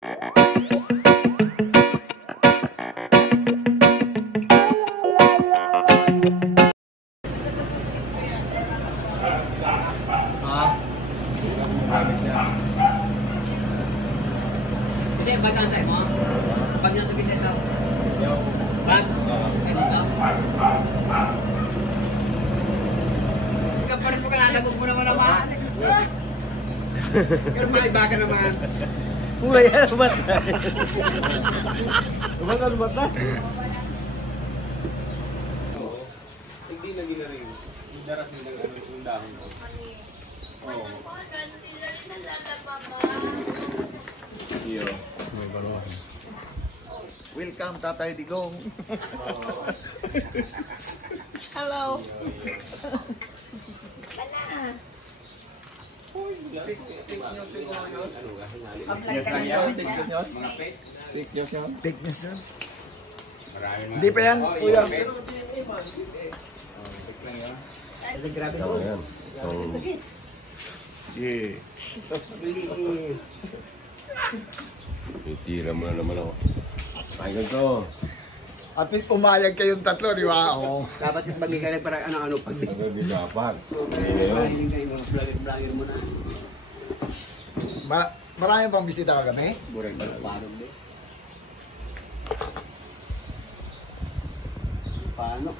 Hindi, bagang tayo mo. Pag nasa bitin daw. Bag? Ganito? Ikaw pa rin mo ka nanagog mo naman naman. Pero maiba ka naman. Mulai yan, mata. Umagal mata. Hindi na ginarin. Darating ng ano yung dahon. Oo. Iyo. Welcome, Tatay Digong. Hello. Fake news yun. Hindi pa yan, kuya. Grabe mo. Yeah. Tira mo na naman ako. Pakinggan ko. At least pumayag kayong tatlo, di ba? Oo. Dapat yung bagi ka na para ano-ano pag Hindi dapat. hindi kayo mga vlogger mo na. Marami pang bisita kagabi? Buray ba? Parang din. Paano?